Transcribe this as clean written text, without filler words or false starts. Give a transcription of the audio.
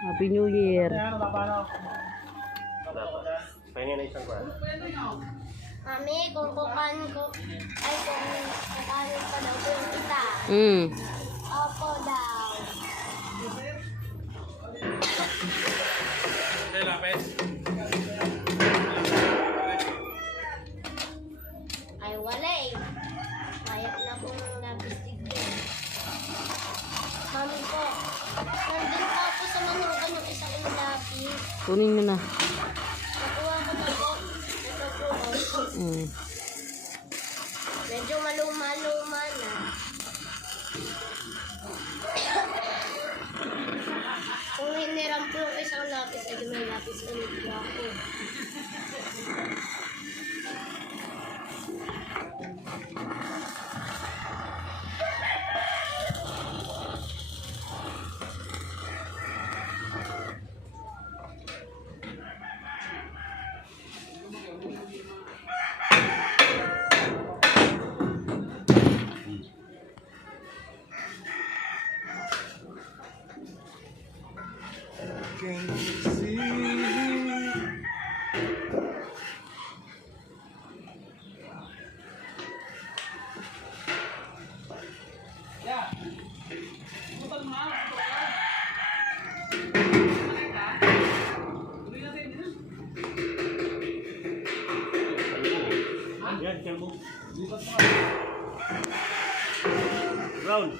Happy New Year. Pahinga na isang kwan. Mami, kung kakanin ko, ay kung kakanin pa daw ko yung kita. Opo daw. Hey, Lapes. Ay, wala eh. Mayat na kong nabistigyan. Mami po, nandun pa ako sa manukan ng isang lapis. Kunin mo na. Nakuha ko na po. Ito po. Medyo maluma-luma na. Kung hiniram po yung isang lapis, ay may lapis ulit po ako. Yan, kalbo. Brown.